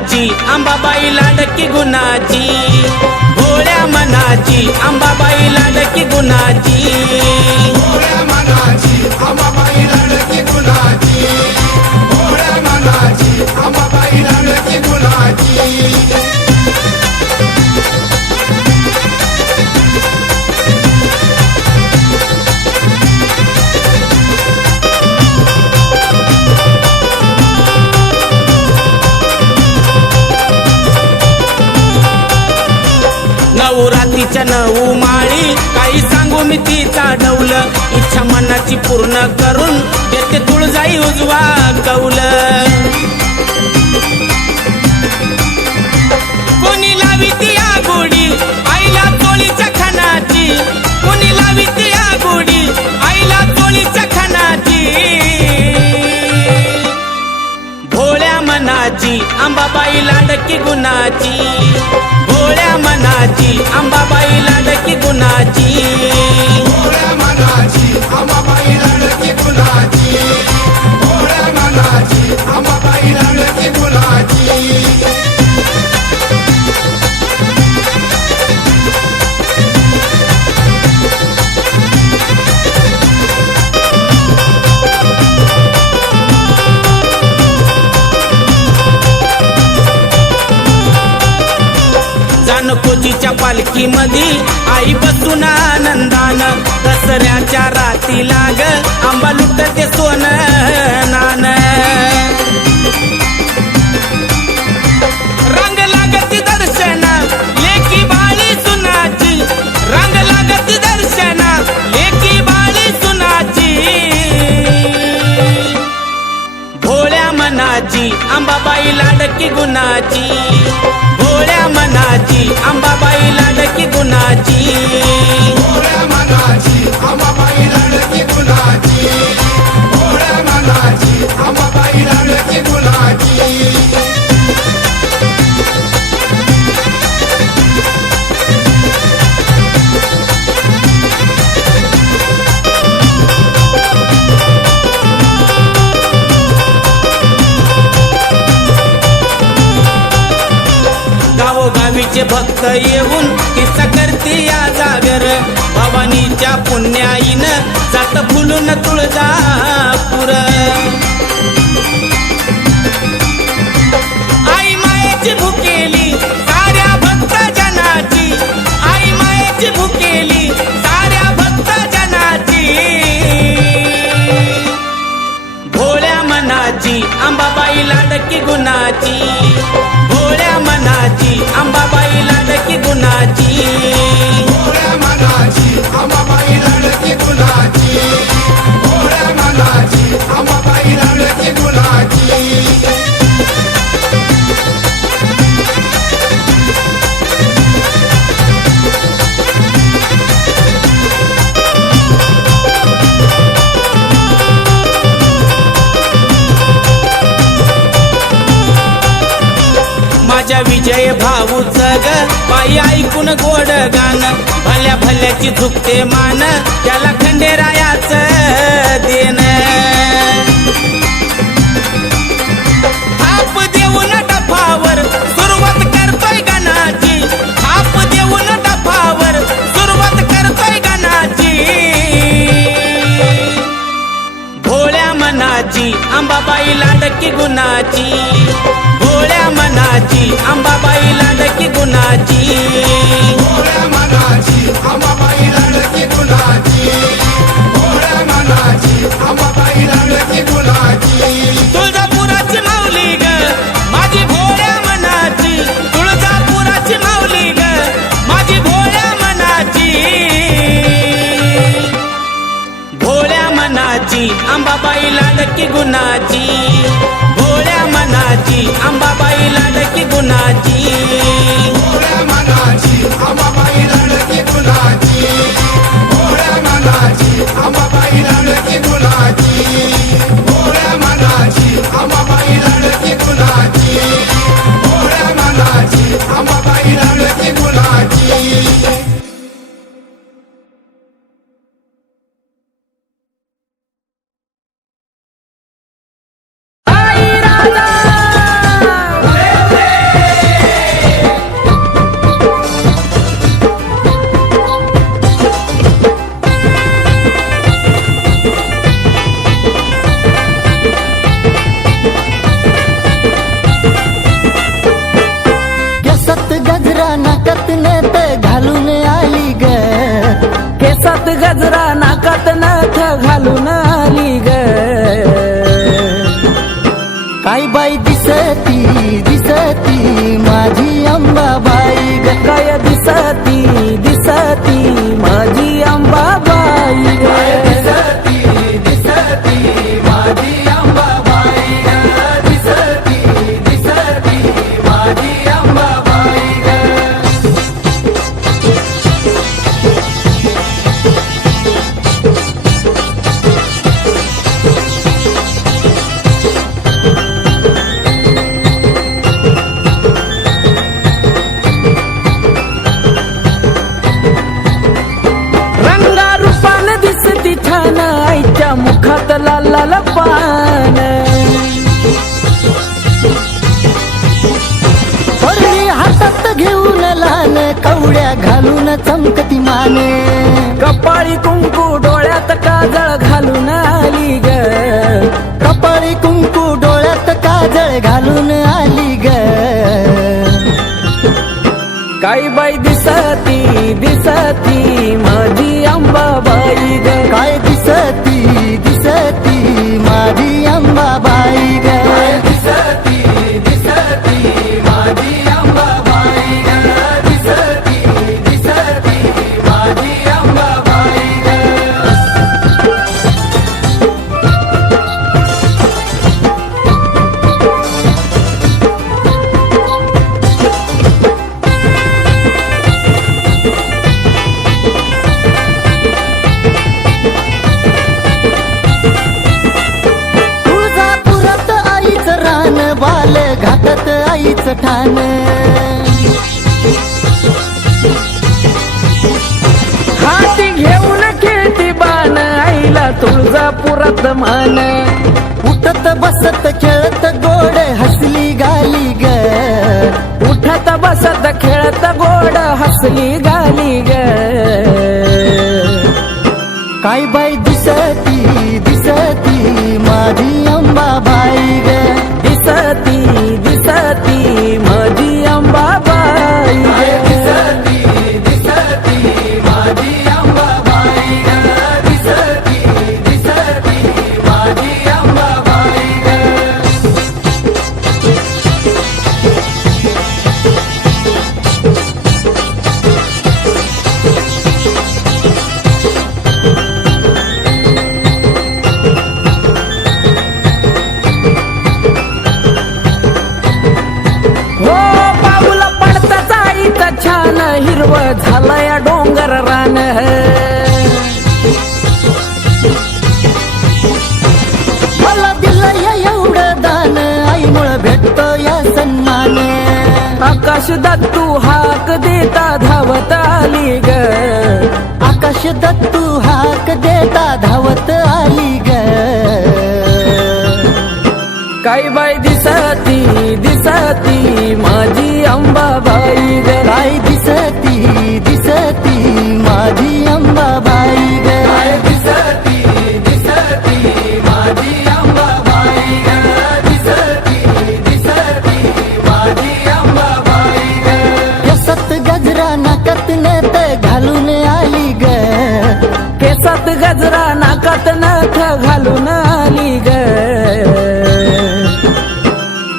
मनाची अंबाबाई लाडकी गुणाची, भोळ्या मनाची अंबाबाई लाडकी गुणाची, भोळ्या मनाची अंबाबाई लाडकी गुणाची, भोळ्या मनाची अंबाबाई लाडकी गुणाची। नवरात्रीच्या 9 माळी काही सांगू मी तिचा ढवल, इच्छा मनाची पूर्ण करून देते तुळजाई उजवा कौल। कोणी लावी ती आगोडी आईला चोळीच्या खानाची, कोणी लावी ती आगोडी आईला चोळीच्या खानाची, भोळ्या मनाची अंबाबाई लाडकी गुणाची, भोळ्या मनाची अंबाबाई लाडकी गुणाची, भोळ्या मनाची अंबाबाई लाडकी गुणाची, भोळ्या मनाची अंबाबाई लाडकी गुणाची। कोचीच्या पालखी मध्ये आई बसून आनंदान, दसऱ्याच्या राती लाग आंबा लुटते सोन नान, रंग लागती दर्शन लेकी बाळी सुनाची, रंग लागती दर्शन लेकी बाळी सुनाची, भोळ्या मनाची अंबाबाई लाडकी गुणाची, भोळ्या मनाची अंबाबाई लाडकी गुणाची, भोळ्या मनाची अंबाबाई लाडकी गुणाची, भोळ्या मनाची अंबाबाई लाडकी गुणाची। गावोगावीचे भक्त येऊन किस्सा करते या जागर, भवानीच्या पुण्याईनं जात फुलून तुळजापूर, आई मायेची भुकेली साऱ्या भक्त जनाची, आई मायेची भुकेली साऱ्या भक्त जनाची, भोळ्या मनाची अंबाबाई लाडकी गुणाची, भोळ्या मनाची अंबाबाई लाडकी गुणाची, भोळ्या मनाची अंबाबाई लाडकी गुणाची, भोळ्या मनाची अंबाबाई लाडकी गुणाची। माझ्या विजय भाऊचं ग पायी ऐकून गोड गाण, भल्या भल्याची झुकते मान त्याला खंडेरायाचं देण, थाप देऊन डफावर सुरुवात करतोय गाण्याची, थाप देऊन डफावर सुरुवात करतोय गाण्याची, भोळ्या मनाची अंबाबाई लाडकी गुणाची, भोळ्या मनाची अंबाबाई लाडकी गुणाची, भोळ्या मनाची अंबाबाई लाडकी गुणाची, भोळ्या मनाची अंबाबाई लाडकी गुणाची। तुळजापुराची माऊली ग माझी भोळ्या मनाची, तुळजापुराची माऊली ग माझी भोळ्या मनाची, भोळ्या मनाची अंबाबाई लाडकी गुणाची, भोळ्या मनाची अंबाबाई लाडकी गुणाची। दिसती दिसती माझी अंबाबाई ग. काय दिसती दिसती माझी अंबाबाई ग. दिसती दिसती माझी अंबाबाई ग. दिसती दिसती माझी अंबाबाई ग. रंगारूपान दिसती छान आईच्या मुखात लाल लाल पान. परळी हातात घेऊन लहान कवड्या घालून चमकती माने. कपाळी कुंकू डोळ्यात काजळ घालून आली ग. कपाळी कुंकू डोळ्यात काजळ घालून आली ग. काय बाई दिसती दिसती माझी अंबाबाई ग. काय दिसती दिसती माझी अंबाबाई ग. दिसती दिसती माझी अंबाबाई ग. दिसती दिसती माझी अंबाबाई ग. तुळजापुरात आईचं रान बाल घाटात आईचं ठाण. हाती घेऊन खेळती बाण आईला तुळजापुरात मान. उठत बसत खेळत गोड हसली गाली ग. उठत बसत खेळत गोड हसली गाली ग. काय बाई दिसती दिसती माझी अंबाबाई ग. दिसती दिसती माझी अंबाबाई ग. दिसती दिसती माझी अंबाबाई ग. दिसती दिसती माझी अंबाबाई ग. हो पाऊला पडताच आईचा छान हिरव झालंय डोंगर रान. मला दिलं एवढं दान आईमुळं भेटतो या सन्मान. आकाश दत्तू हाक देता धावत आली ग. आकाश दत्तू हाक देता धावत आली ग. काय बाई दिसती दिसती माझी अंबाबाई ग. काय दिसती दिसती माझी अंबाबाई ग. दिसती दिसती माझी अंबाबाई ग. दिसती दिसती माझी अंबाबाई ग. केसात गजरा नाकात नथ घालून आली ग. केसात गजरा नाकात नथ घालून आली ग.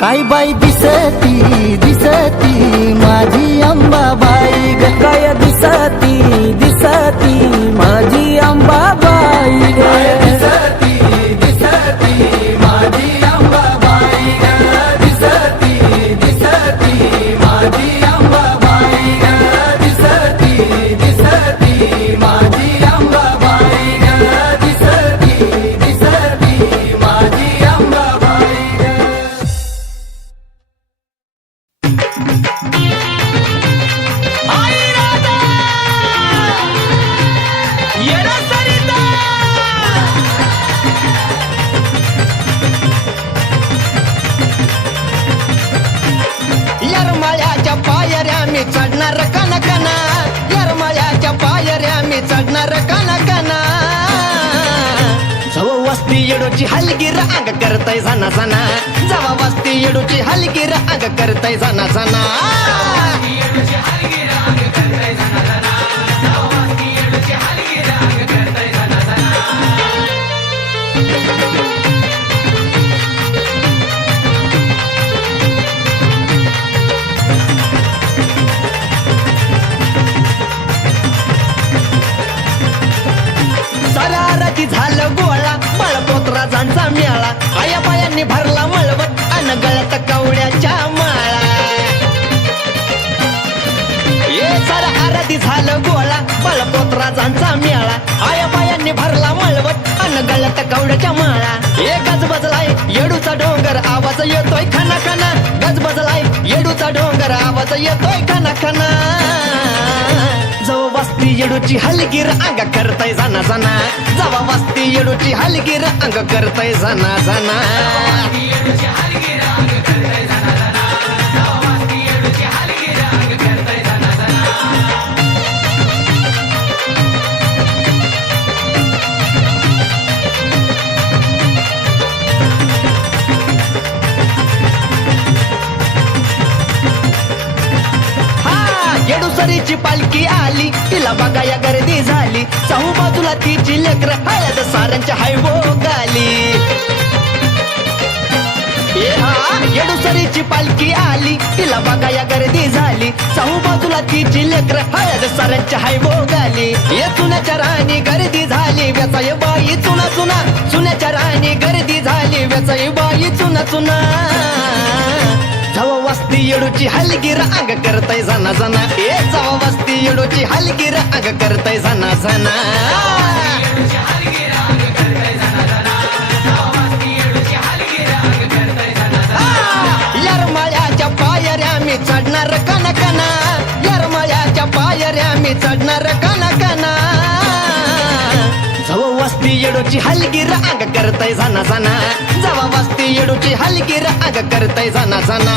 काय बाई दिसती दिसती माझी अंबाबाई ग. काय दिसती दिसती माझी अंबाबाई ग. दिसती दिसती माझी अंबाबाई ग. दिसती दिसती माझी अंबाबाई ग. दिसती दिसती माझी अंबाबाई ग. दिसती दिसती माझी अंबाबाई ग. यरमाळ्याच्या पायऱ्या मी चढणार कनकना. यरमाळ्याच्या पायऱ्या मी चढणार कनकना. जव वस्ती येडूची हलगीर अंग करतय सना सना. जवा वस्ती येडूची हलगीर अंग करतय सना सना. जांचा मेळा आया बायांनी भरला मळवट अन गळ्यात कवड्याच्या माळा ये सारा आराधी झालं गोळा बळपोत्रा जांचा मेळा आया बायांनी भरला मळवट अन गळ्यात कवड्याच्या माळा ये गजबजलाय येडूचा डोंगर आवाज येतोय खना खना गजबजलाय येडूचा डोंगर आवाज येतोय खना खना जवा वस्ती येडूची हलगीर अंग करतय जाना जाना जवा वस्ती येडूची हलगीर अंग करतय जाना जाना येडूसरीची पालखी आली तिला बघाया गर्दी झाली चहू बाजूला तिची लेकर हळद साऱ्यांच्या हायवो गाली येडूसरीची पालखी आली तिला बघाया गर्दी झाली चहू बाजूला तिची लेकर हळद साऱ्यांच्या हायवो गाली ये चुन्याच्या राणी गर्दी झाली व्यचाय बाई चुना चुना चुन्याच्या राणी गर्दी झाली व्यचाय बाई चुना चुना जवा वस्ती येडूची हलगीर अंग करतय जाना जाना ए जवा वस्ती येडूची हलगीर अंग करतय जाना जाना यरमाळ्याच्या पायऱ्या मी चढणार कना कना यरमाळ्याच्या पायऱ्या मी चढणार कना कना जवा वस्ती येडूची हलगीर अंग करतय जाना जाना जवा वस्ती येडूची हलगीर अंग करतय जाना जाना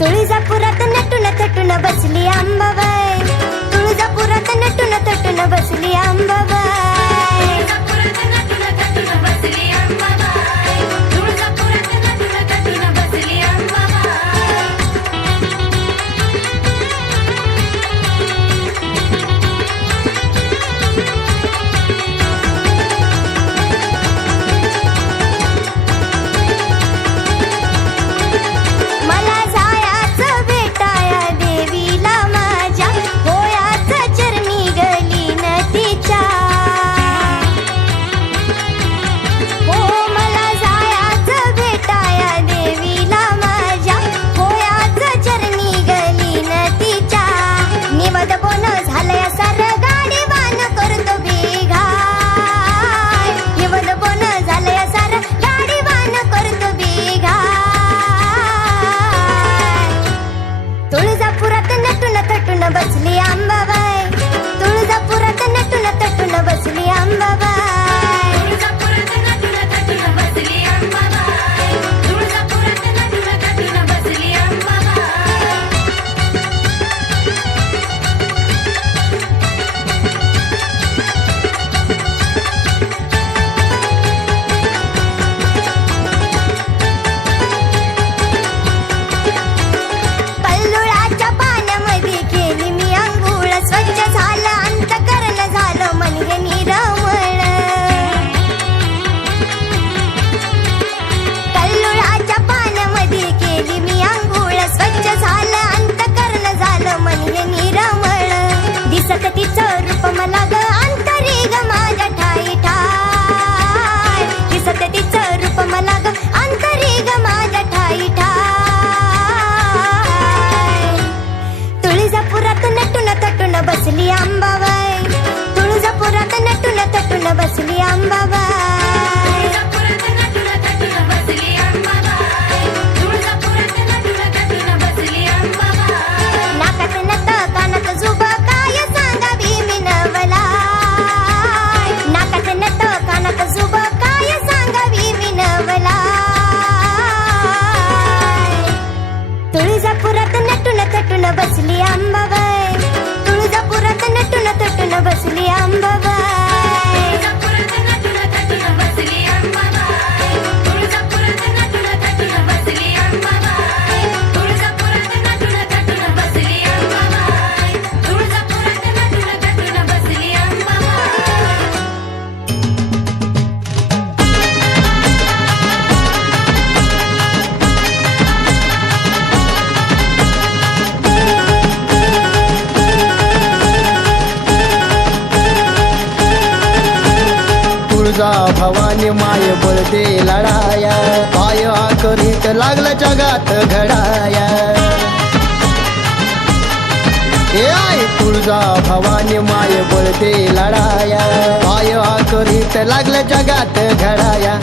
तुळजापुरात नटून थटून बसली अंबाबाई तुळजापुरात नटून थटून बसली अंबाबाई मला जायाचं भेटाया देवीला माझ्या होयाचं चरणी गली नदीच्या हो मला जायाचं भेटाया देवीला माझ्या होयाचं चरणी गली नदीच्या निवद बोन झालंय सर गाडी वान करतो बेघाय निवद बोन झालंय सर गाडी वान करतो बेघाय तुळजापुरात नटून थटून बसली अंबाबाई तुळजापुरात नटून थटून बसली अंबाबाई पल्लुळाच्या पाण्यामध्ये केली मी अंघोळ स्वच्छ झालं अंतकरण झालं मन हे निरमळ पल्लुळाच्या पाण्यामध्ये केली मी अंघोळ स्वच्छ झालं अंतकरण झालं मन हे निरमळ दिसत तिचं रूप मला ग अंतरी ग माझ्या ठाई ठाय दिसत तिचं रूप मला ग अंतरी ग माझ्या ठाई ठाय तुळजापुरात नटून थटून बसली अंबाबाई तुळजापुरात नटून थटून बसली अंबाबाई नाकात नथ कानात जुब काय सांगावी मी नवलाय नाकात नथ कानात जुब काय सांगावी मी नवलाय नटून बसली अंबाबाई तुळजापुरात नटून थटून बसली अंबाबाई तुळजा भवानी माय बळदे लढाया पाय करीत लागलं जगात घडाया हे आई तुळजा भवानी माय बळदे लढाया पाय करीत लागलं जगात घडाया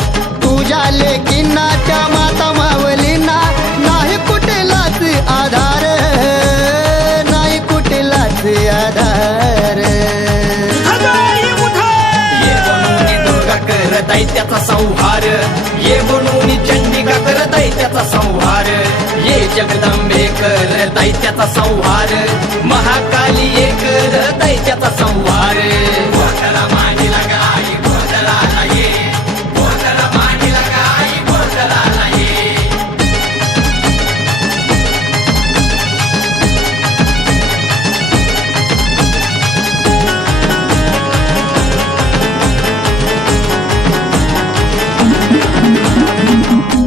तुझ्या लेकींना त्या माता मावलींना नाही कुठलाच आधार नाही कुठलाच आधार दैत्याचा संहार ये म्हणून चंडिका कर दैत्याचा संहार ये जगदंबे कर दैत्याचा संहार महाकाली ये कर दैत्याचा संहार गोंधळा मांडीला गाई गोंधळाला ये गोंधळा मांडीला गाई गोंधळाला ये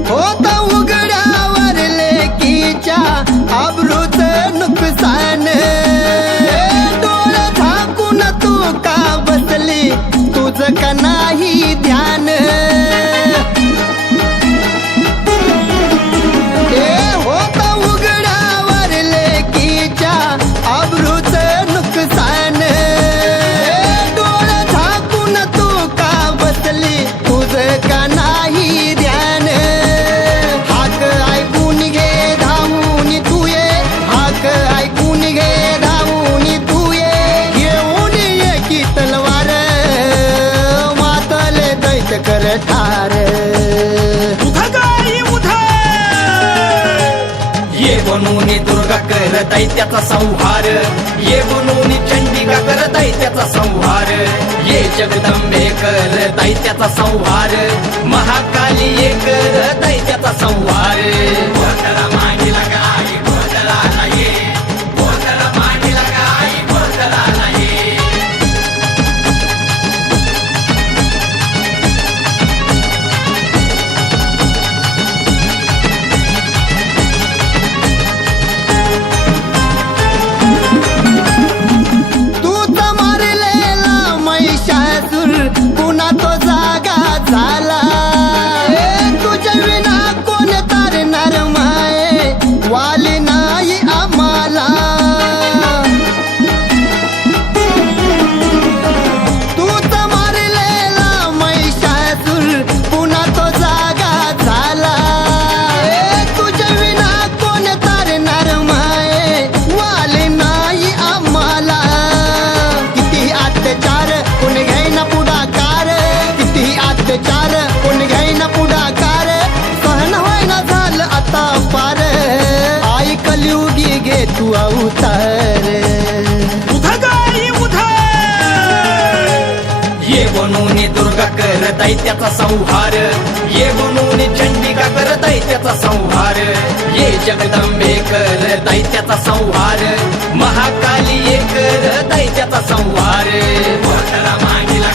होत उघड्यावर लेकीच्या आबरूच नुकसान डोळं झाकून तू का बसली तुझं का नाही ध्यान होत उघड्यावर लेकीच्या आबरूच नुकसान डोळं झाकून तू का बसली तुझं का नाही ध्यान हाक ऐकून घे धावून तू ये हाक ऐकून घे धावून तू ये घेऊन ये की तलवार मातले दैत कर ठार ये बनून दुर्गा कर दैत्याचा संहार ये बनून चंडिका कर दैत्याचा संहार ये जगदंबे कर दैत्याचा संहार महाकाली ये कर दैत्याचा संहार गोंधळा मांडीला गाई गोंधळाला ये गोंधळा मांडीला गाई गोंधळाला ये तूच मारलेला महिषासूर पुन्हा तो जागा झाला तुझ्या विना कोण तारणार माये वाली नाही आम्हाला तूच मारलेला महिषासूर पुन्हा तो जागा झाला तुझ्या विना कोण तारणार माये वाली नाही आम्हाला किती अत्याचार कोण घ्यायना पुढाकार किती अत्याचार कोण घ्यायना पुढाकार सहन व्हायना झालं आता पार आई कलियुगी घे तू अवतार ये बनून दुर्गा कर दैत्याचा संहार ये बनून चंडिका कर दैत्याचा संहार ये जगदंबे कर दैत्याचा संहार महाकाली ये कर दैत्याचा संहार गोंधळा मांडीला